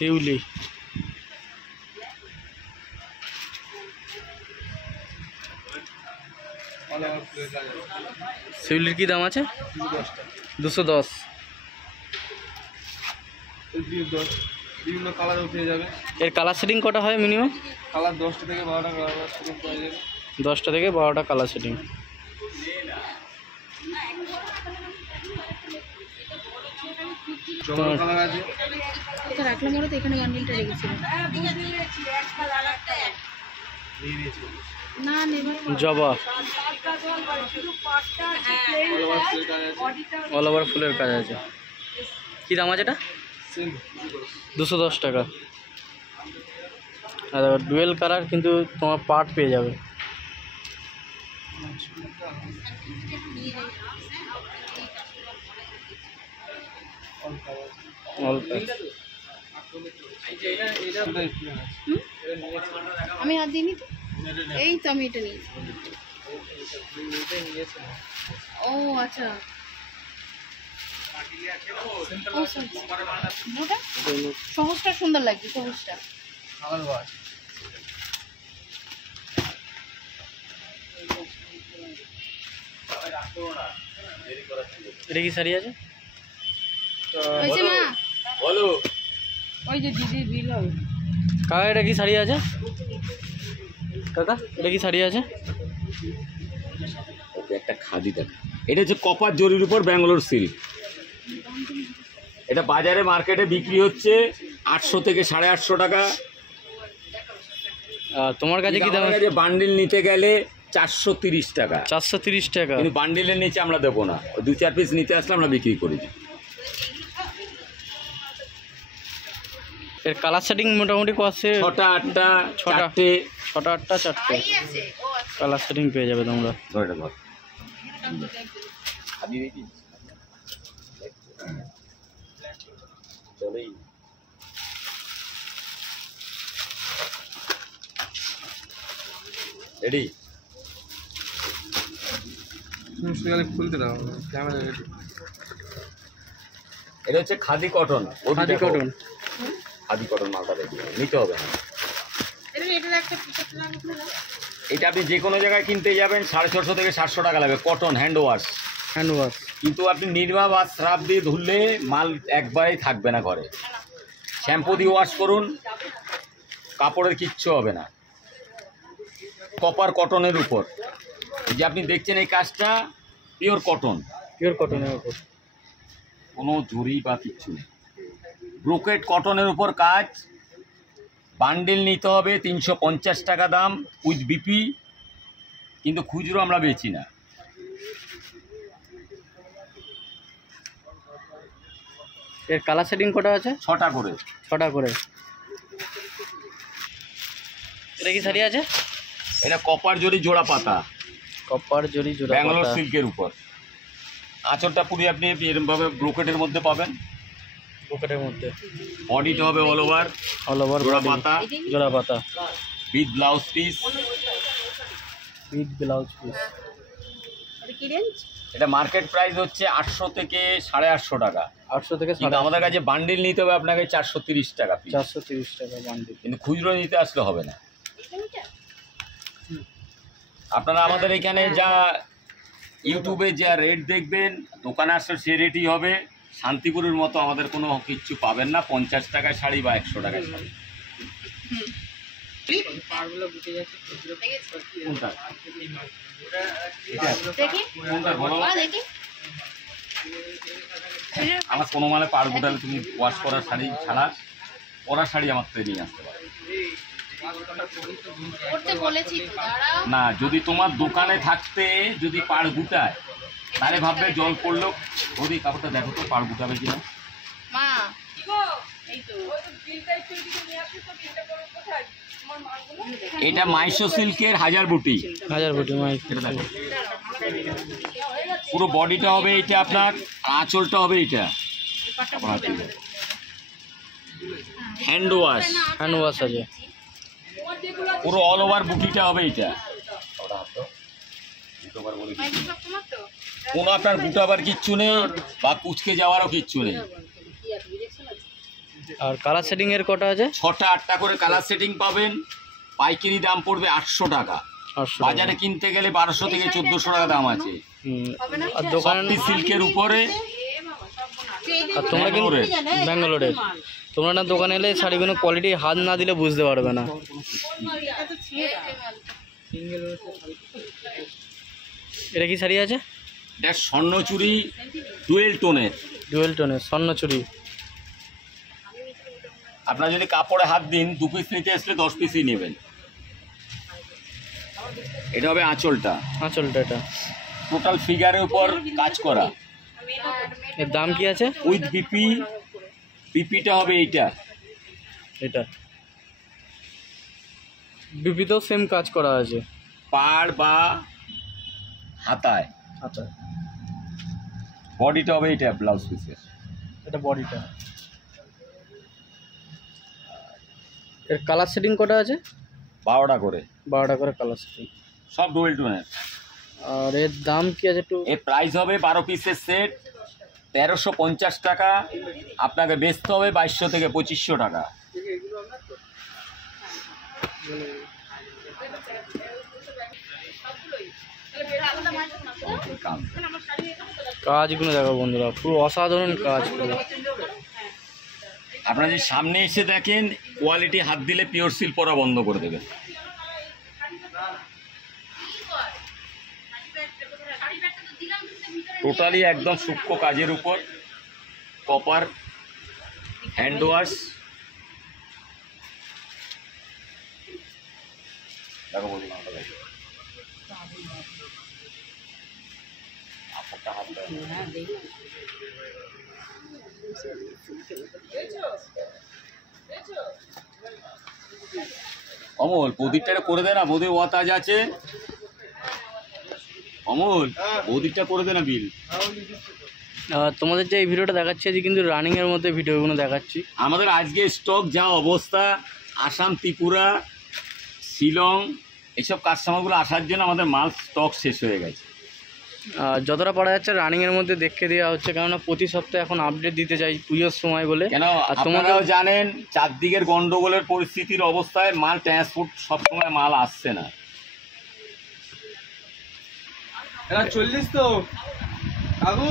শিউলি শিউলির কি দাম আছে? 210। বিভিন্ন কালারও পেয়ে যাবে। এর কালার সেটিং কটা হয় মিনিমাম? কালার 10টা থেকে 12টা কালার সেটিং পাওয়া যাবে। 10টা থেকে 12টা কালার সেটিং। জবা কালার আছে। এটা রাখলাম ওরা তো এখানে বান্ডিলটা রেখেছিল। না নেবার জবা অল ওভার ফুলের কাজ আছে। কি দাম আছে এটা? 210 টাকা। আর ডুয়েল কালার কিন্তু তোমার পার্ট পেয়ে যাবে। আমি হাত দিইনি তো। এই তো আমি এটা নিয়েছি। ও আচ্ছা সবুজটা সুন্দর লাগছে। সবুজটা এটা কি শাড়ি আছে? বলো ওই যে দিদির বিল হবে। কাকা এটা কি শাড়ি আছে? কাকা এটা কি শাড়ি আছে? একটা খাদি দেখা, এটা হচ্ছে কপার জরির উপর ব্যাঙ্গালোর সিল্ক। এটা বাজারে মার্কেটে বিক্রি হচ্ছে 800 থেকে 850 টাকা। তোমার কাছে কি দাম? বান্ডিল নিতে গেলে 430 টাকা। 430 টাকা, কিন্তু বান্ডিলের নিচে আমরা দেবো না। 2-4 পিস নিতে আসলে আমরা বিক্রি করি। এর কালার সেটিং মোটামুটি কসে? 6টা 8টা 4টে 6টা 8টা 4টে কালার সেটিং পেয়ে যাবে তোমরা। রেডি? খুলতে দাও ক্যামেরা রেডি। এটা হচ্ছে khadi cotton. Khadi cotton, khadi cotton মালটা দেখি নিতে হবে না। এটা আপনি যে কোনো জায়গায় কিনতে যাবেন 650 থেকে 700 টাকা লাগবে। Cotton hand wash. Hand wash. কিন্তু আপনি নির্মা বা স্রাব দিয়ে ধুলে মাল একবারেই থাকবে না ঘরে। শ্যাম্পু দিয়ে ওয়াশ করুন, কাপড়ের কিচ্ছু হবে না। কপার কটনের উপর এই যে আপনি দেখছেন এই কাজটা পিওর কটন। পিওর কটনের উপর কোনো জরি বা কিচ্ছু নেই। ব্রোকেট কটনের উপর কাজ। বান্ডিল নিতে হবে 350 টাকা দাম উইথ বিপি, কিন্তু খুচরো আমরা বেচি না। এর কালার সেটিং কটা আছে? 6টা করে। 6টা করে। এটা কি শাড়ি আছে? এটা কপার জরি জোড়া পাতা। কপার জরি জোড়া ব্যাঙ্গালোর পাতা। সিল্কের উপর। আঁচলটা পুরো আপনি এরকমভাবে ব্রোকেটের মধ্যে পাবেন। পকেটের মধ্যে। বডিটা হবে অল ওভার জোড়া পাতা। জোড়া পাতা with blouse piece. With blouse piece. এটা মার্কেট প্রাইস হচ্ছে 800 থেকে 850 টাকা। 800 থেকে কিন্তু আমাদের কাছে বান্ডিল নিতে হবে আপনাকে 430 টাকা পিস। 430 টাকা বান্ডিল। কিন্তু খুচরো নিতে আসলে হবে না। আপনারা আমাদের এখানে যা ইউটিউবে যা রেট দেখবেন, দোকানে আসলে সে রেটই হবে। শান্তিপুরের মতো আমাদের কোনো কিচ্ছু পাবেন না 50 টাকায় শাড়ি বা 100 টাকায় শাড়ি। আমার কোনো মানে পার গোটালে তুমি ওয়াশ করার শাড়ি ছাড়া পরা শাড়ি আমার তো নিয়ে আসতে পারো না। যদি তোমার দোকানে থাকতে যদি পাড় গুটায় তাহলে ভাববে জল পড়লো। ওদি কাপড়টা দেখো তো পাড় গুটাবে কিনা। এটা মাইশো সিল্কের 1000 বুটি। 1000 বুটি এটা দেখো পুরো বডিটা হবে এটা আপনার, আঁচলটা হবে এটা। Hand wash. হ্যান্ড ওয়াশ আছে পুরো অল ওভার বুটিটা হবে এটা। কোনো আপনার গুটাবার কিচ্ছু নেই বা কুচকে যাওয়ারও কিচ্ছু নেই। আর কালার সেটিংয়ের কটা আছে? 6টা 8টা করে কালার সেটিং পাবেন। পাইকারি দাম পড়বে 800 টাকা। 800 টাকা। বাজারে কিনতে গেলে 1200 থেকে 1400 টাকা দাম আছে। আর দোকান সফটি সিল্কের উপরে। আর তোমরা কিন্তু ব্যাঙ্গালোরের, তোমরা না দোকানে এলে শাড়িগুলো কোয়ালিটি হাত না দিলে বুঝতে পারবে না। এটা কি শাড়ি আছে? এটা স্বর্ণচুরি ডুয়েল টোনের। ডুয়েল টোনের স্বর্ণচুরি। আপনারা যদি কাপড়ে হাত দিন 2 পিস নিতে আসলে 10 পিসই নেবেন। এটা হবে আঁচলটা। আঁচলটা এটা টোটাল ফিগারের উপর কাজ করা। এর দাম কি আছে? With BP. বিপিটা হবে এইটা। এটা বিপিতেও সেম কাজ করা আছে পাড় বা হাতায়। আচ্ছা, বডিটা হবে এইটা ব্লাউজ পিসের। এটা বডিটা। এর কালার সেটিং কটা আছে? 12টা করে। 12টা করে কালার সেটিং, সব ডুয়েল টোনের। আর এর দাম কি আছে একটু? এর প্রাইস হবে 12 পিসের সেট 1350 টাকা। আপনাকে বেচতে হবে 2200 থেকে 2500 টাকা। কাজগুলো দেখো বন্ধুরা, পুরো অসাধারণ কাজ পুরো। আপনারা যদি সামনে এসে দেখেন, কোয়ালিটি হাত দিলে পিওর সিল পরা বন্ধ করে দেবে। টোটালি একদম সূক্ষ্ম কাজের উপর, কপার হ্যান্ড ওয়াশ। দেখো বলি মালটা দেখো। আপরটা হাত দেয়। অমল প্রদীপটা করে দে না, বৌদির ওয়াতাজ আছে। অমল বৌদিরটা করে দে না বিল। তোমাদের যে এই ভিডিওটা দেখাচ্ছি আজকে কিন্তু রানিংয়ের মধ্যে ভিডিওগুলো দেখাচ্ছি। আমাদের আজকে স্টক যা অবস্থা, আসাম, ত্রিপুরা, শিলং এইসব কাস্টমারগুলো আসার জন্য আমাদের মাল স্টক শেষ হয়ে গেছে। যতটা পারা যাচ্ছে রানিংয়ের মধ্যে দেখে দেওয়া হচ্ছে, কেননা প্রতি সপ্তাহে এখন আপডেট দিতে চাই পুজোর সময় বলে। কেন আর তোমাদেরও জানেন চারদিকের গন্ডগোলের পরিস্থিতির অবস্থায় মাল ট্রান্সপোর্ট সবসময় মাল আসছে না। এটা 40 তো কাকু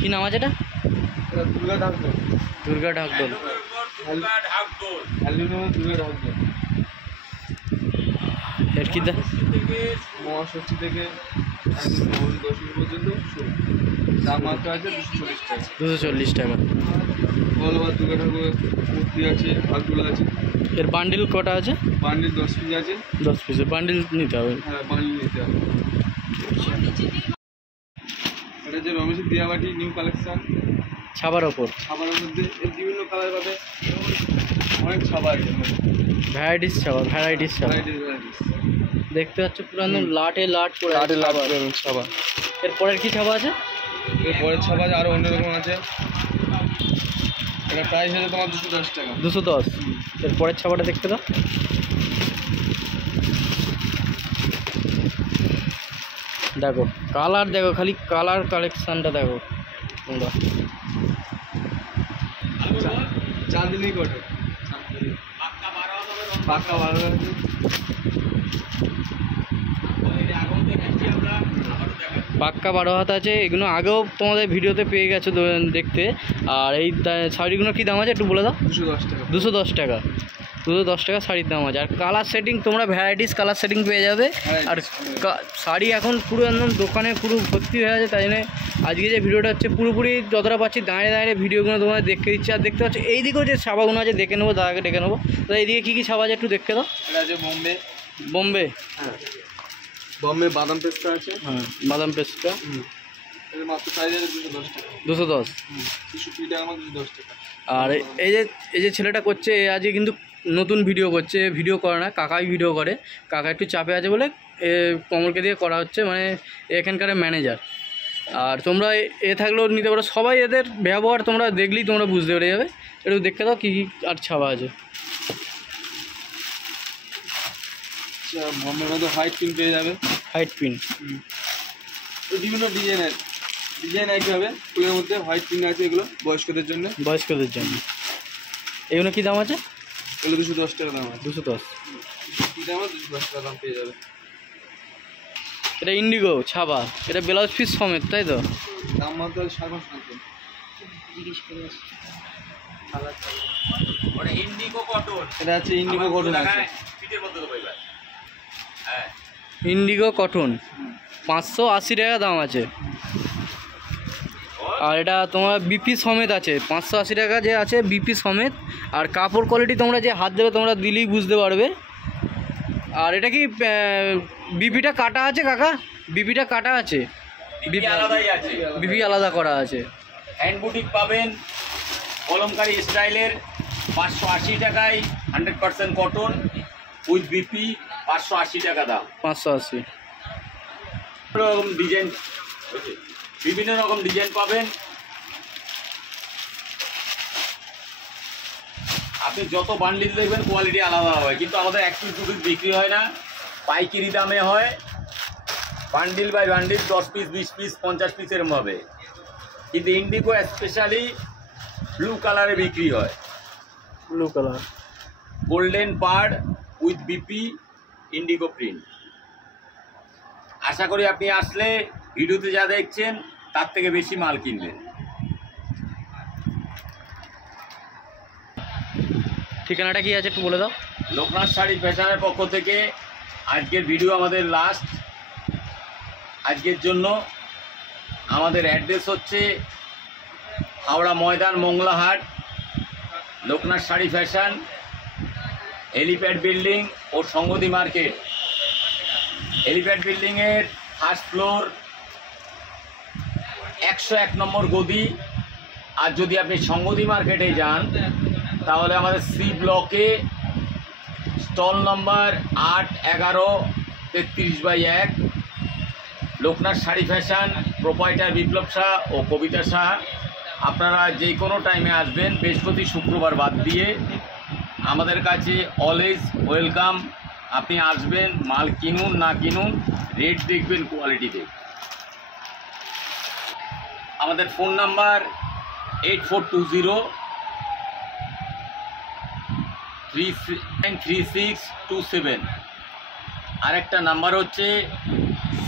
কি নাম আছে এটা? দুর্গা ঢাকদোল। দুর্গা ঢাকদোল। অ্যালুমিনিয়াম দুর্গা ঢাকদোল। এর কি দাম? মহাষষ্ঠী থেকে একদম দশমী পর্যন্ত শুরু। দাম মাত্র আছে 240 টাকা। 240 টাকা। বলবার দুর্গা ঠাকুরের মূর্তি আছে, ফালতুলা আছে। এর বান্ডিল কটা আছে? বান্ডিল 10 পিস আছে। 10 পিসের বান্ডিল নিতে হবে। হ্যাঁ, বান্ডিল নিতে হবে। এটা যে রমেশের দিয়াবাটি নিউ কালেকশন ছাপার ওপর। ছাপার মধ্যে এর বিভিন্ন কালার পাবে, অনেক ছাপা আছে। ভ্যারাইটিস ছাপা, ভ্যারাইটিস ছাপা দেখতে পাচ্ছ, পুরো একদম লাটে লাট করে লাটে লাট ছাপা। এরপরের কি ছাপা আছে? এর পরের ছাপা আছে আরো অন্যরকম আছে। এটা প্রাইস আছে তোমার 210 টাকা। 210। এরপরের ছাপাটা দেখতে দাও। দেখো কালার, দেখো খালি কালার কালেকশনটা দেখো তোমরা। চাঁদনি কটন, পাক্কা 12 আছে। পাক্কা 12 হাত আছে। এগুলো আগেও তোমাদের ভিডিওতে পেয়ে গেছো দেখতে। আর এই শাড়িগুলো কী দাম আছে একটু বলে দাও। 210 টাকা। 210 টাকা। 210 টাকা শাড়ির দাম আছে। আর কালার সেটিং তোমরা ভ্যারাইটিস কালার সেটিং পেয়ে যাবে। আর শাড়ি এখন পুরো একদম দোকানে পুরো ভর্তি হয়ে আছে। তাই জন্য আজকে যে ভিডিওটা হচ্ছে পুরোপুরি যতটা পাচ্ছি দাঁড়িয়ে দাঁড়িয়ে ভিডিওগুলো তোমাদের দেখতে দিচ্ছি। আর দেখতে পাচ্ছি এইদিকেও যে ছাপাগুলো আছে দেখে নেবো, দাদাকে ডেকে নেবো। তো এইদিকে কী কী ছাপা আছে একটু দেখতে দাও। এটা আছে বোম্বে। বোম্বে, হ্যাঁ, বোম্বে বাদাম পেস্তা আছে। হ্যাঁ বাদাম পেস্টটা এর মাত্র প্রাইস আছে 210 টাকা। 210। 220 টাকা মাত্র 210 টাকা। আর এই যে ছেলেটা করছে, এ আজকে কিন্তু নতুন ভিডিও করছে। ভিডিও করে না, কাকাই ভিডিও করে। কাকা একটু চাপে আছে বলে কমলকে দিয়ে করা হচ্ছে, মানে এখানকার ম্যানেজার। আর তোমরা এ থাকলেও নিতে পারো। সবাই এদের ব্যবহার তোমরা দেখলেই তোমরা বুঝতে পেরে যাবে। একটু দেখতে দাও কী কী আর ছাপা আছে। আচ্ছা, বোম্বের মধ্যে হোয়াইট পিন পেয়ে যাবে। হাইট পিন বিভিন্ন ডিজাইনের ডিজাইন একই হবে, ফুলের মধ্যে হোয়াইট প্রিন্ট আছে, এগুলো বয়স্কদের জন্য। বয়স্কদের জন্য এগুলো কি দাম আছে? এগুলো 210 টাকা দাম আছে। 210। এটা আমার 210 টাকা দাম পেয়ে যাবে। এটা ইন্ডিগো ছাপা, এটা ব্লাউজ পিস সমেত, তাই তো? দাম মাত্র 550 টাকা। ইন্ডিগো কটন, এটা আছে ইন্ডিগো কটন আছে। ফিটের মধ্যে দেবো এবার। হ্যাঁ, ইন্ডিগো কটন 580 টাকা দাম আছে। আর এটা তোমার বিপি সমেত আছে, 580 টাকা যে আছে বিপি সমেত। আর কাপড় কোয়ালিটি তোমরা যে হাত দেবে তোমরা দিলেই বুঝতে পারবে। আর এটা কি বিপিটা কাটা আছে কাকা? বিপিটা কাটা আছে, বিপি আলাদাই আছে, বিপি আলাদা করা আছে। হ্যান্ড বুটিক পাবেন কলমকারী স্টাইলের 580 টাকায়, 100% কটন উইথ বিপি, 580 টাকা দাম। 580। রকম ডিজাইন, বিভিন্ন রকম ডিজাইন পাবেন। আপনি যত বান্ডিল দেখবেন কোয়ালিটি আলাদা হয়, কিন্তু আমাদের 1 পিস 2 পিস বিক্রি হয় না, পাইকারি দামে হয়। Bundle by bundle 10 piece 20 piece 50 piece এরকম হবে। কিন্তু ইন্ডিগো স্পেশালি ব্লু কালারে বিক্রি হয়, ব্লু কালার গোল্ডেন পার্ড উইথ বিপি ইন্ডিগো প্রিন্ট। আশা করি আপনি আসলে ভিডিওতে যা দেখছেন তার থেকে বেশি মাল কিনবেন। ঠিকানাটা কি আছে একটু বলে দাও। লোকনাথ শাড়ি ফ্যাশনের পক্ষ থেকে আজকের ভিডিও আমাদের লাস্ট আজকের জন্য। আমাদের অ্যাড্রেস হচ্ছে Howrah Maidan, Manglahat, Loknath sari fashion, helipad building ও সংগতি মার্কেট। হেলিপ্যাড বিল্ডিংয়ের ফার্স্ট ফ্লোর, 101 নম্বর গদি। আর যদি আপনি সংগতি মার্কেটে যান তাহলে আমাদের সি ব্লকে স্টল নম্বর 8, 11, 33/1, লোকনাথ শাড়ি ফ্যাশন, প্রোপাইটার বিপ্লব শাহ ও কবিতা শাহ। আপনারা যে কোনো টাইমে আসবেন, বৃহস্পতি শুক্রবার বাদ দিয়ে। আমাদের কাছে অলওয়েজ ওয়েলকাম। আপনি আসবেন, মাল কিনুন না কিনুন, রেট দেখবেন, কোয়ালিটি দেখবেন। আমাদের ফোন নাম্বার 8420-393627। আরেকটা নাম্বার হচ্ছে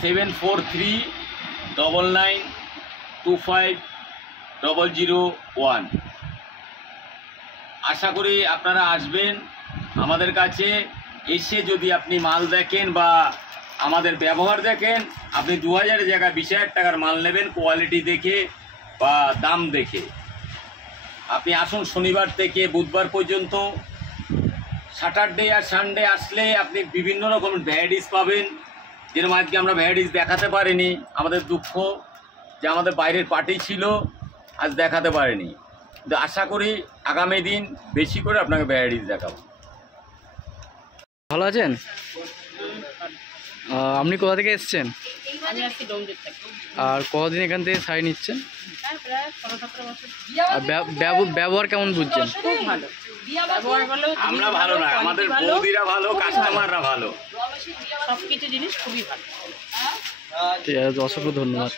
7439925001। আশা করি আপনারা আসবেন আমাদের কাছে। এসে যদি আপনি মাল দেখেন বা আমাদের ব্যবহার দেখেন, আপনি 2000 জায়গায় 20,000 টাকার মাল নেবেন কোয়ালিটি দেখে বা দাম দেখে। আপনি আসুন শনিবার থেকে বুধবার পর্যন্ত। স্যাটারডে আর সানডে আসলে আপনি বিভিন্ন রকম ভ্যারাইটিস পাবেন। যেরকম আজকে আমরা ভ্যারাইটিস দেখাতে পারিনি, আমাদের দুঃখ যে আমাদের বাইরের পার্টি ছিল, আজ দেখাতে পারিনি। কিন্তু আশা করি আগামী দিন বেশি করে আপনাকে ভ্যারাইটিস দেখাবো। ভালো আছেন? আপনি কোথা থেকে এসছেন? আমি আসছি ডোমজুর থেকে। আর কতদিন এখান থেকে শাড়ি নিচ্ছেন? প্রায় 16-17 বছর। আর ব্যবহার কেমন বুঝছেন? খুব ভালো ব্যবহার, ভালো। আমরা ভালো না, আমাদের বৌদিরা ভালো, কাস্টমাররা ভালো। সব কিছু জিনিস খুবই ভালো। ঠিক আছে, অসংখ্য ধন্যবাদ।